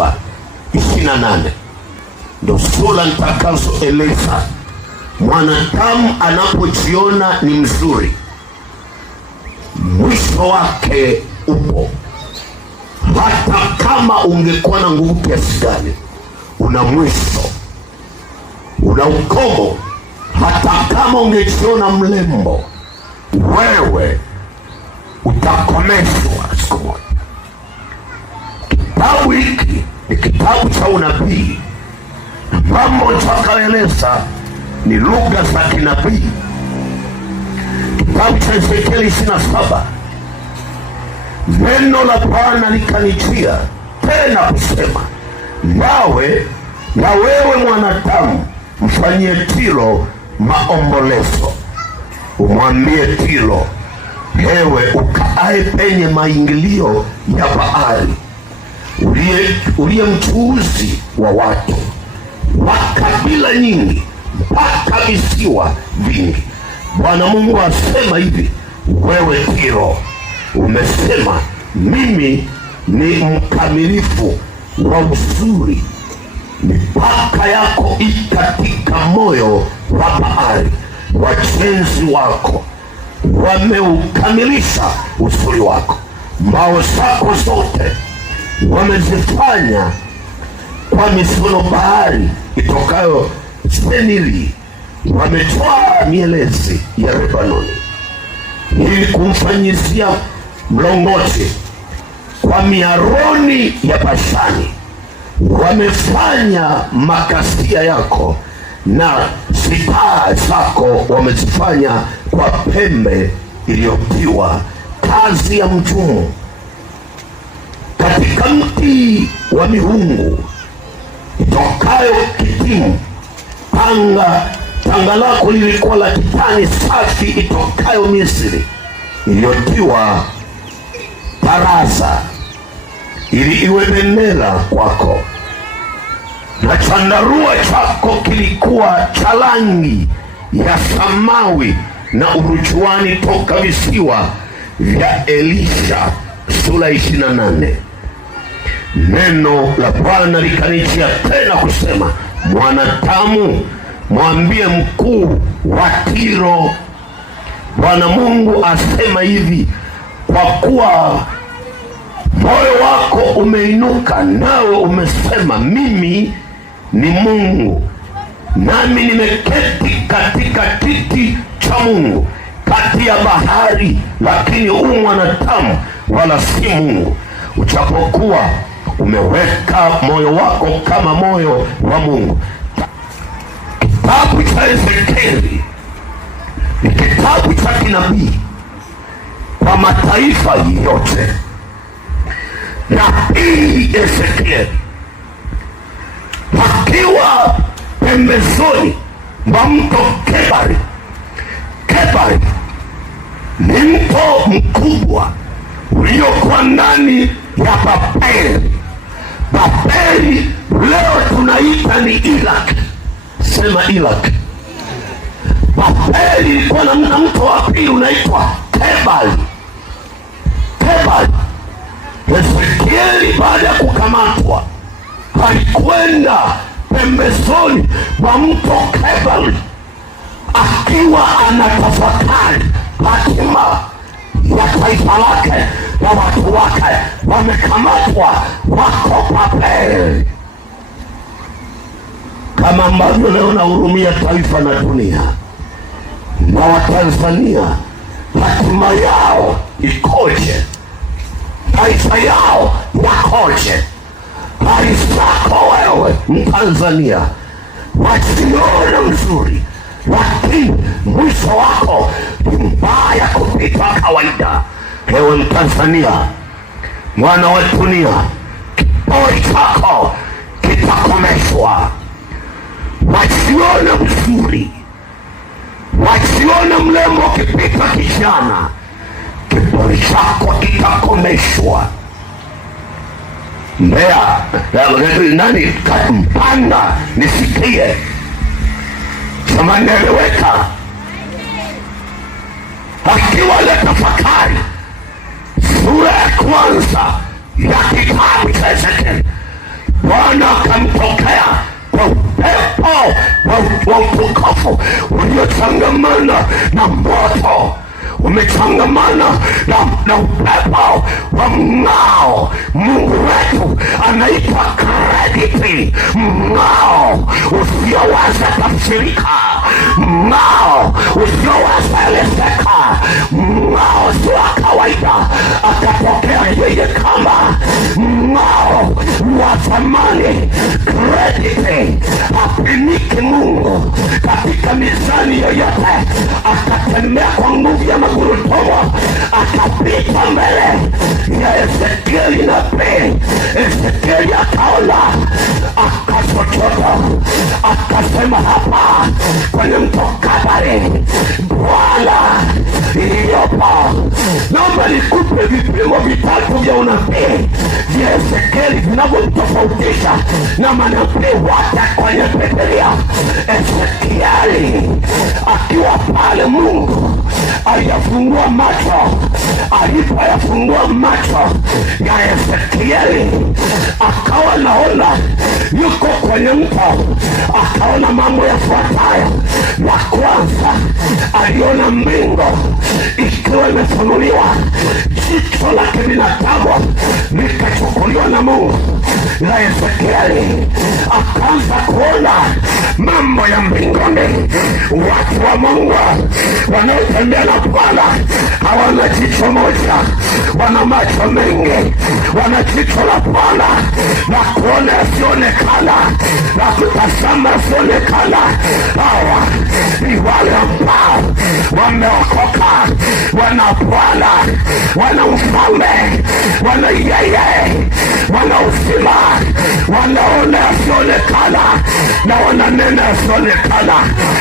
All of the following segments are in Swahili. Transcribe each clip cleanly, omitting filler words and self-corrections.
27:28 ndio sura nitakazoeleza. Mwanadamu anapojiona ni mzuri, mwisho wake upo. Hata kama ungekuwa na nguvu kiasi gani, una mwisho, una ukomo. Hata kama ungejiona mlembo, wewe utakomeshwa siku moja. Kitabu hiki ni kitabu cha unabii, na mambo nitakayoeleza ni lugha za kinabii. Kitabu cha Ezekieli 27, neno la Bwana likanijia tena kusema, nawe na wewe mwanadamu, mfanyie Tiro maombolezo, umwambie Tiro, ewe ukaaye penye maingilio ya bahari, uliye mchuuzi wa watu wa kabila nyingi mpaka visiwa vingi. Bwana Mungu asema hivi, wewe Tiro, umesema mimi ni mkamilifu wa uzuri, mipaka yako katika moyo wa bahari, wajenzi wako wameukamilisha uzuri wako, mbao zako zote wamezifanya kwa misuno bahari itokayo Seniri, wametoa mielezi ya Lebanoni ili kumfanyizia mlongoti kwa miaroni ya Bashani. Wamefanya makasia yako na sitaa zako wamezifanya kwa pembe iliyotiwa kazi ya mchumo katika mti wa mihungu itokayo Kitimu. Tanga lako lilikuwa la kitani safi itokayo Misri, iliyotiwa taraza ili iwe bendera kwako, na chandarua chako kilikuwa cha rangi ya samawi na urujuani toka visiwa vya Elisha. Sura 28. Neno la Bwana likanijia tena kusema, mwanadamu, mwambie mkuu wa Tiro, Bwana Mungu asema hivi, kwa kuwa moyo wako umeinuka, nawe umesema mimi ni Mungu, nami nimeketi katika kiti cha Mungu kati ya bahari, lakini mwanadamu wala si Mungu, uchapokuwa umeweka moyo wako kama moyo wa Mungu. Kitabu cha Ezekieli ni kitabu cha kinabii kwa mataifa yote. Na hii Ezekieli wakiwa pembezoni mwa mto Kebari. Kebari ni mto mkubwa uliokuwa ndani ya Babeli. Babeli leo tunaita ni Iraq. Sema Iraq. Babeli ilikuwa na mto wa pili unaitwa Kebari. Kebari. Ezekieli baada ya kukamatwa alikwenda pembezoni mwa mto Kebari akiwa anatafakari hatima ya taifa lake na watu wake wamekamatwa, wako Babeli. Kama ambavyo leo nahurumia taifa na dunia na Watanzania, hatima yao ikoje? Taifa yao yakoje? Hali zako wewe Mtanzania wasiona mzuri, lakini mwisho wako ni mbaya kupita kawaida. Ewe Mtanzania, mwana wa dunia, kiburi chako kitakomeshwa. Wasiona mzuri, wasiona mlembo kipita kijana, kiburi chako kitakomeshwa. Mbea nani Mpanda nisikie kama naeleweka. Akiwa na tafakari sura ya kwanza ya kitabu cha Ezekieli, Bwana akamtokea kwa upepo wa utukufu uliochangamana na moto, umechangamana na upepo wa mng'ao. Mungu wetu anaitwa krediti, mng'ao usioweza tafsirika, mng'ao usioweza elezeka, mng'ao sio wa kawaida. Akatokea yeye kama mng'ao wa zamani, krediti. Hapimiki Mungu katika mizani yoyote. Akatembea kwa nguvu ya magurudumu, akapita mbele ya Ezekieli nabii. Ezekieli akaona, akachochoka, akasema, hapa kwenye mto Kabari Bwana iliyopo. Naomba nikupe vipimo vitatu vya unabii vya Ezekieli vinavyomtofautisha na manabii wote kwenye Biblia. Ezekieli akiwa pale, Mungu aliyafungua macho. Alipoyafungua macho ya Ezekieli, akawa naona yuko kwenye mto. Akaona mambo yafuatayo. La kwanza, aliona mbingu ikiwa imefunuliwa. Jicho la kibinadamu likachukuliwa na Mungu la Ezekieli. Akaanza kuona mambo ya mbinguni. Watu wa Mungu wanaotembea na Bwana hawana jicho moja, wana macho mengi. Wana jicho la Bwana na kuona yasionekana, na kutazama yasionekana. Hawa ni wale ambao wameokoka, wana Bwana, wana Mfalme, wana yeye, wana uzima. Wanaona yasionekana na wananena yasionekana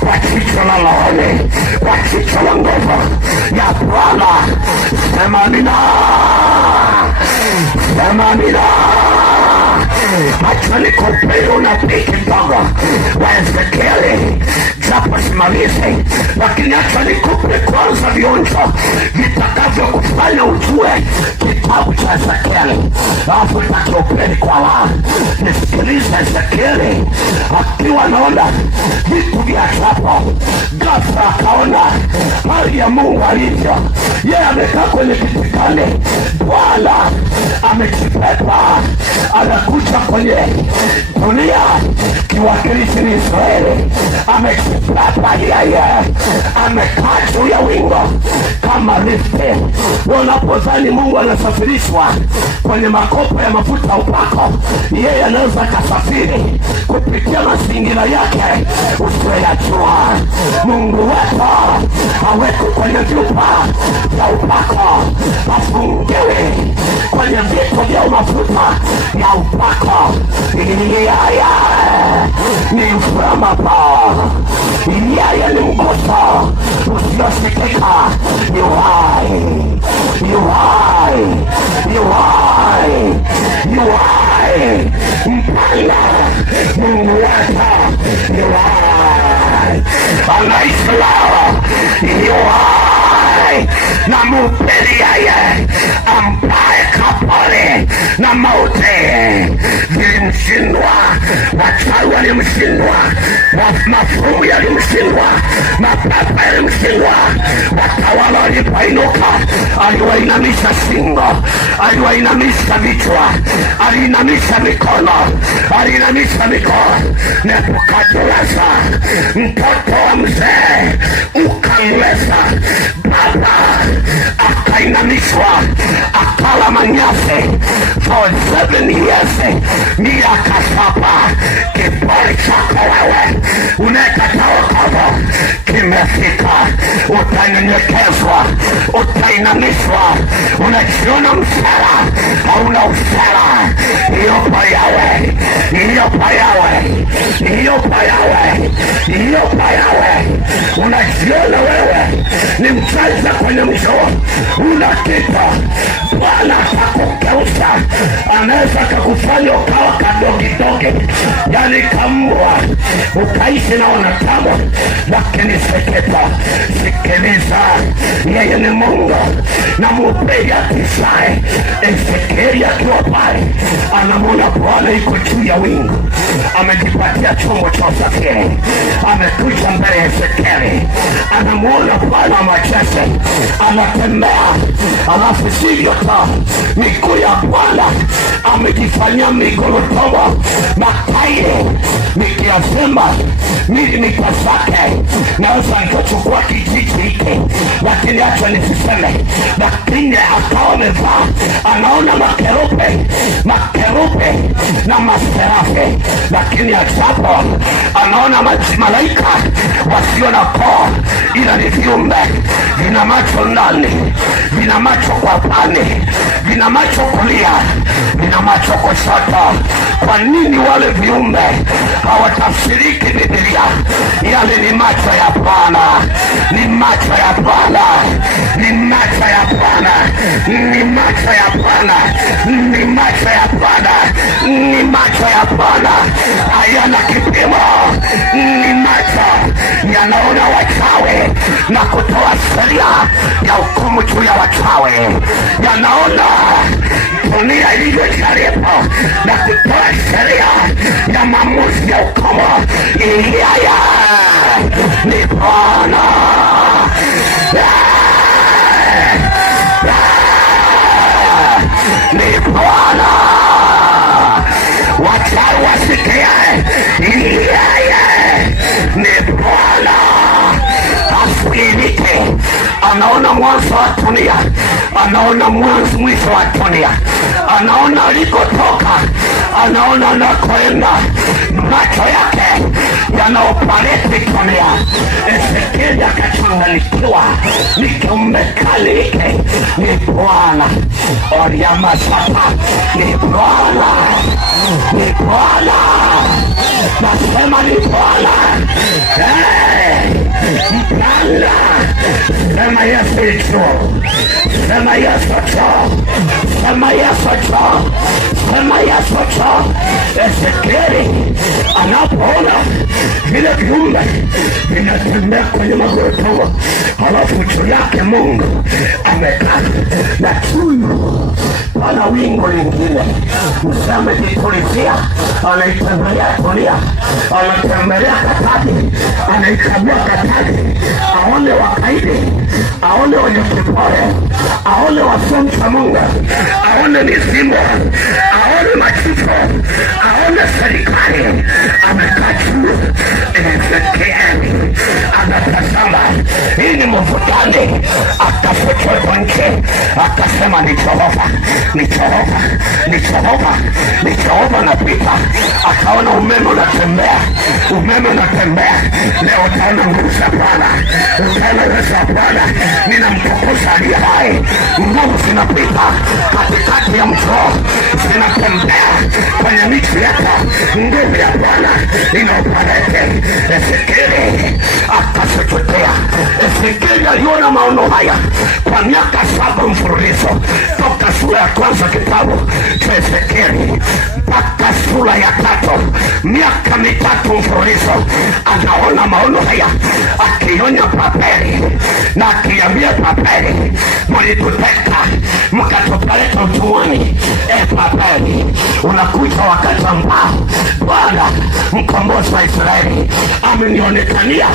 kwa jicho la rohoni, kwa jicho la nguvu ya Bwana. Sema amina, sema amina. Acha nikupe unabii kidogo wa Ezekieli, japo simalizi, lakini acha nikupe kwanza vionjo vitakavyo kufanya ujue kitabu cha Ezekieli, alafu nitakiupeni kwa wao. Nisikilize. Ezekieli akiwa anaona vitu vya ajabu, ghafla akaona hali ya Mungu alivyo. Yeye amekaa kwenye kitikani, Bwana amejibeba, anakuja kwenye dunia. Kiwakilishi ni Israeli, amejibeba yeye, amekaa juu ya wingo kama lifti. Wanapozani Mungu anasafirishwa kwenye makopo ya mafuta upako, yeye anaweza kasafiri kupitia mazingira yake usiyoyajua. Mungu wetu hawekwi kwenye vyupa vya upako, afungiwe kwenye vitu vya mafuta ya upako. Yeye ni inflammable, yeye ni mguso usiosikika. You are, you are, you are, you are mpana. Mungu wetu you are, anaishi lao. You are na mupeli yeye ambaye kapole na mauti vilimshindwa. Wachawi walimshindwa, mafumu yalimshindwa, mapepo yalimshindwa. Watawala walipoinuka, aliwainamisha shingo, aliwainamisha vichwa, aliinamisha mikono, aliinamisha mikono. Nebukadneza mtoto wa mzee ukamleza baba, akainamishwa, akala manyasi for 7 years. Miaka 7. Kibali chako wewe unayekataa wokovu kimefika. Utanyenyekezwa, utainamishwa. Unajiona msela, hauna usela. Yopo yawe, yopo yawe, yopo yawe, yopo yawe. unajiona wewe ni mjanja kwenye mto, una kitu, Bwana atakugeuza. Anaweza akakufanya ukawa kadogidogi, yani kambwa, ukaishi na wanadamu, lakini seketa. Sikiliza, yeye ni Mungu na mhubiri atisaye. Ezekieli akiwa pale anamwona Bwana iko juu ya wingu, amejipatia chombo cha usafiri, amekuja mbele ya Ezekieli, anamwona Bwana wa majeshi anatembea, alafu sivyo ta miguu ya Bwana amejifanyia migurudumu matairi. Nikiasema mili nipasake, naweza nikachukua kijiji hiki, lakini acha nisiseme. Lakini akawa amevaa, anaona makerubi na maserafi, lakini ajapo anaona malaika wasio na koo, ila ni viumbe vina macho ndani, vina macho kwa pani, vina macho kulia, vina macho kushoto. Kwa nini wale viumbe hawatafsiriki Biblia? Yale ni macho ya Bwana, ni macho ya Bwana, ni macho ya Bwana, ni macho ya Bwana, ni macho ya Bwana, ni macho ya Bwana, hayana kipimo. Ni macho yanaona wachawi na kutoa sheria ya hukumu juu ya wachawi, yanaona dunia ilivyojaribu na kutoa sheria ya maamuzi ya hukumu. Yeye ni Bwana. Ni Bwana. Wachawi wasikie, yeye ni Bwana. Asikilike, anaona mwanzo wa dunia, anaona mwisho wa dunia, anaona alikotoka, anaona anakoenda. Macho yake yanaopareti dunia. Ezekieli akachanganikiwa, ni kiumbe kali hiki. Ni Bwana. Oriamasapa, ni Bwana, ni Bwana, nasema ni Bwana. Mpanda, sema Yesu icho, sema Yesu cho, sema Yesu cho, sema Yesu cho. Ezekieli anapoona vile viumbe vinatembea kwenye magurudumu, halafu juu yake Mungu amekaa na chuyu, pana wingu lingine. Mzee amejitulizia, anaitembelea dunia, anatembelea Katadi, anaikabia Katadi, aone wakaidi, aone wenye kipore, aone wasomcha Mungu, aone mizimu, aone machifu, aone serikali. Amekaa juu. Ezekieli anatazama, hii ni mvutano, atafutua nchi, akasema ni Jehova, ni Jehova, ni Jehova, ni Jehova. Napita, akaona umeme unatembea, umeme unatembea. Leo utaona nguvu za Bwana, utaona uwezo wa Bwana. Ninamtukuza aliye hai. Nguvu zinapita katikati ya mto, zinatembea kwenye miti yako. Nguvu ya Bwana inaoparete. Ezekieli akasujudia. Ezekieli aliona maono haya kwa miaka 7 mfululizo, toka sura ya kwanza kitabu cha Ezekieli mpaka sura ya 3, miaka 3 mfululizo anaona maono haya, akionya Babeli na akiambia Babeli, mlituteka mkatupeleka utumwani. Babeli, unakuja wakati ambao Bwana mkombozi wa Israeli amenionekania,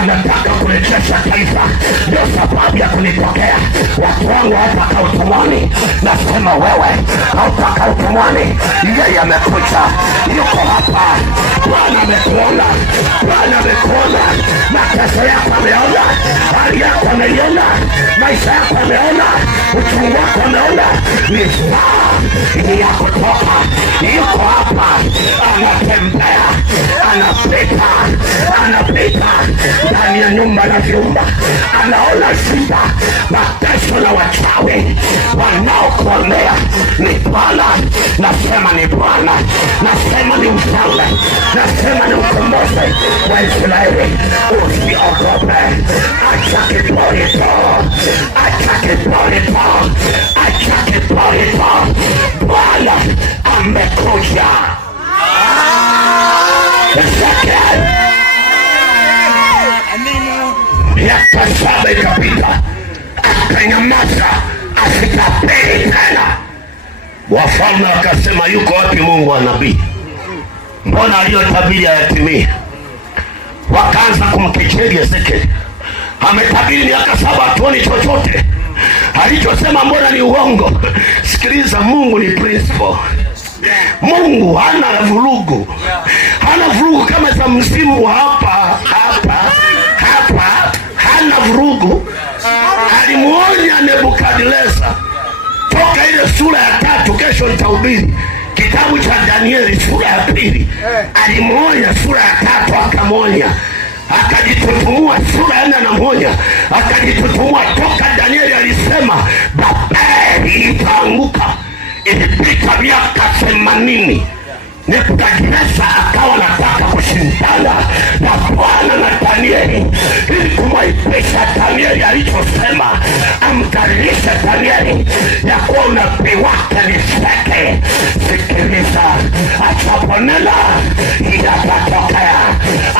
anataka kurejesha taifa. Ndio sababu ya kunipokea. Watu wangu hawataka utumwani. Nasema wewe hautaka utumwani. Yeye amekuja, yuko hapa. Bwana amekuona, Bwana amekuona. Mateso yako ameona, hali yako ameiona, maisha yako ameona, uchungu wako ameona. Ni saa ya kutoka. Yuko hapa, anatembea, anapita ndani ya nyumba na vyumba, anaona shida, mateso na wachawi wanaokuonea. Ni Bwana. Nasema ni Bwana, nasema ni mfalme, nasema ni mkombozi. wa Israeli, usiogope. Acha kiburi tu, acha kiburi tu, acha kiburi tu. Bwana amekuja. Miaka 7 ikapita, akanyamaza, asitapeli tena. Wafalme wakasema, yuko wapi Mungu wa nabii? Mbona aliyotabiri hayatimii? Wakaanza kumkejeli Ezekieli. Ametabiri miaka 7, hatuoni chochote. Alichosema mbona ni uongo? Sikiliza, Mungu ni principle. Mungu hana vurugu, hana vurugu kama za msimu hapa, hana vurugu. Alimuonya Nebukadneza toka ile sura ya 3, kesho nitahubiri kitabu cha Danieli sura ya 2. Alimuonya sura ya 3, akamuonya, akajitutumua sura ya 4, anamuonya, akajitutumua. Toka Danieli alisema Babeli itaanguka. Ilipita miaka 80, Nebukadneza akawa anataka kushindana na Bwana na Danieli ili kumwaibisha Danieli. Alichosema, amdhalilisha Danieli ya kuwa unabii wake ni feki. Sikiliza, achaponena yatatokea,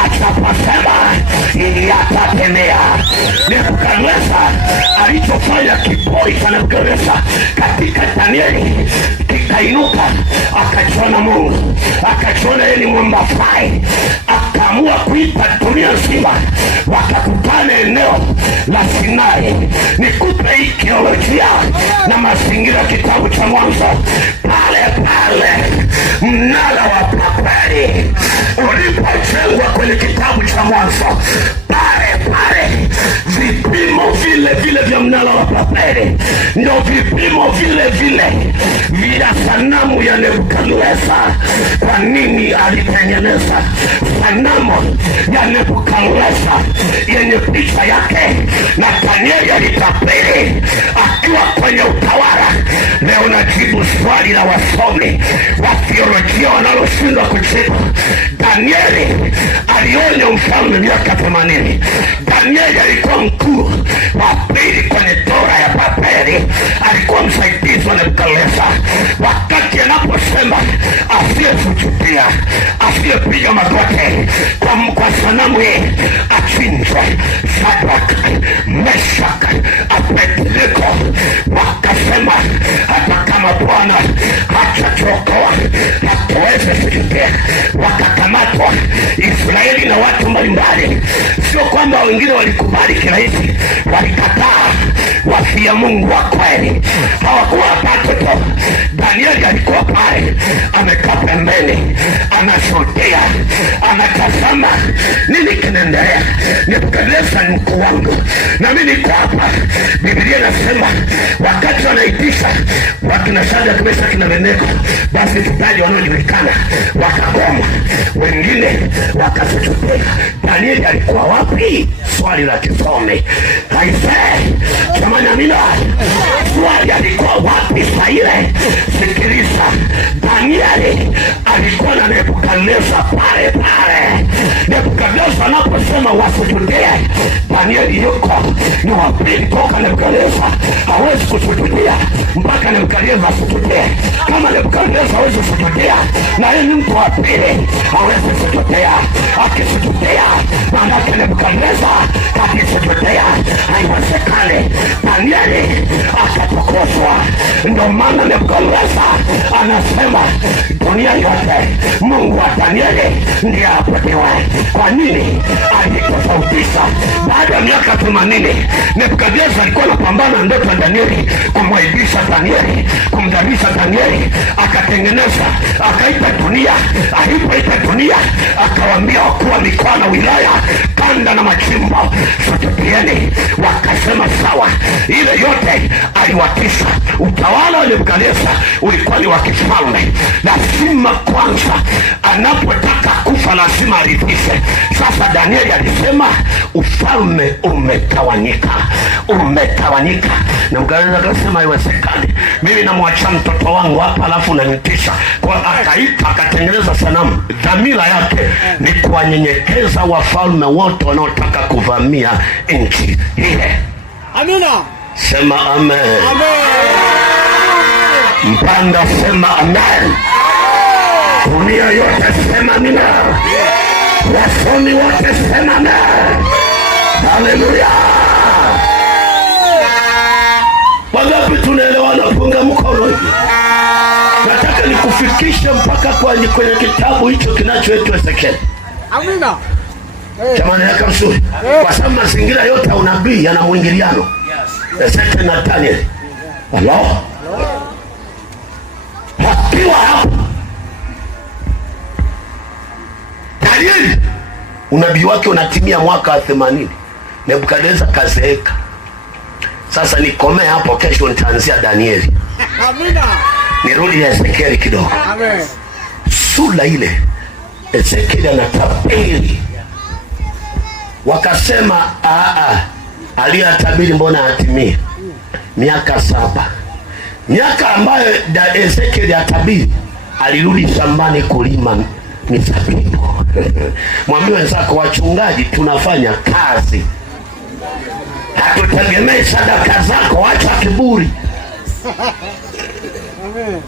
achaposema yatatimia. Nebukadneza alichofanya, kiburi cha Nebukadneza katika Danieli kikainuka, akajiona Mungu, akajiona yeye ni mwamba fai, akaamua kuita dunia nzima, wakakutana eneo la Sinai. Nikupe hii kiolojia na mazingira, kitabu cha Mwanzo. Pale mnara wa Babeli ulipojengwa kwenye kitabu cha Mwanzo, pale vipimo vile vya mnara wa Babeli ndio vipimo vile vya sanamu ya Nebukadneza. Kwa nini alitengeneza sanamu ya Nebukadneza yenye picha yake? Na Danieli alitabiri akiwa kwenye utawala. Leo najibu swali la wasomi wa theolojia wanaloshindwa kujibu. Danieli alionya mfalme miaka 80. Danieli alikuwa mkuu wa pili kwenye dola ya Babeli, alikuwa msaidizi wa Nebukadneza. Wakati anaposema asiyesujudia, asiyepiga magoti kwa sanamu hii achinjwe, Shadraka, Meshaka, Abednego wakasema, hata kama Bwana hatatuokoa hatuwezi sujudia. Wakakamatwa Israeli na watu mbalimbali. Sio kwamba wengine walikubali kirahisi, walikataa wafia Mungu wa kweli. Hawakuwa watatu tu. Danieli alikuwa pale amekaa pembeni, anashuhudia, anatazama nini kinaendelea. Nebukadneza ni mkuu wangu na mimi niko hapa. Biblia inasema wakati wanaitisha wakina Shadraka, Meshaki na Abednego, basi vipaji wanaojulikana wakagoma, wengine wakasujudia. Danieli alikuwa wapi? Swali la kisomi. Aisee, jamani, amina. Swali, alikuwa wapi saa ile? Sikiliza, Danieli alikuwa na Nebukadneza pale. Nebukadneza anaposema wasujudie, Danieli yuko ni wa pili toka Nebukadneza. Hawezi kusujudia mpaka Nebukadneza asujudie. Kama Nebukadneza hawezi kusujudia, na yeye ni mtu wa pili, hawezi kusujudia. Akisujudia maanake Nebukadneza akisujudia, haiwezekani. Danieli akatukuzwa. Ndio maana Nebukadneza anasema dunia yote Mungu wa Danieli ndiye abudiwe. Kwa nini? Alitofautisha. Baada ya miaka 80, Nebukadneza alikuwa anapambana ndoto ya Danieli, kumwaibisha Danieli, kumdhalilisha Danieli. Akatengeneza, akaita dunia. Alipoita dunia, akawaambia wakuu wa mikoa na wilaya, viwanda na machimbo, sotepieni. Wakasema sawa. Ile yote aliwatisha. Utawala wa Nebukadneza ulikuwa ni wa kifalme. Lazima kwanza anapotaka kufa lazima arithishe. Sasa Danieli alisema ufalme umetawanyika, umetawanyika. Na Nebukadneza akasema haiwezekani, mimi namwacha mtoto wangu hapa alafu unanitisha. Kwa akaita akatengeneza sanamu. Dhamira yake ni kuwanyenyekeza wafalme wote wanaotaka kuvamia nchi ile. Amina. Sema amen. Amen. Mpanda sema amen. Dunia yote sema amina. Wasomi wote sema amen. Haleluya. Wangapi tunaelewana? Punga mkono hivi. Nataka nikufikishe mpaka kwenye kitabu hicho kinachoitwa Ezekieli. Amina. Jamani, yaka mzuri. Kwa sababu mazingira yote ya unabii yana mwingiliano. Ezekieli na Daniel. Allah. Hakiwa hapo. Daniel unabii wake unatimia mwaka wa 80. Nebukadneza kazeeka. Sasa nikomee hapo, kesho nitaanzia Danieli. Amina. Nirudi Ezekieli kidogo. Amen. Sura ile Ezekieli anatapeli. Wakasema aliyetabiri mbona hatimii? Miaka 7. Miaka ambayo Ezekieli atabiri, alirudi shambani kulima mizabibu. Mwambie wenzako, wachungaji tunafanya kazi, hatutegemei sadaka zako, acha kiburi. Amen.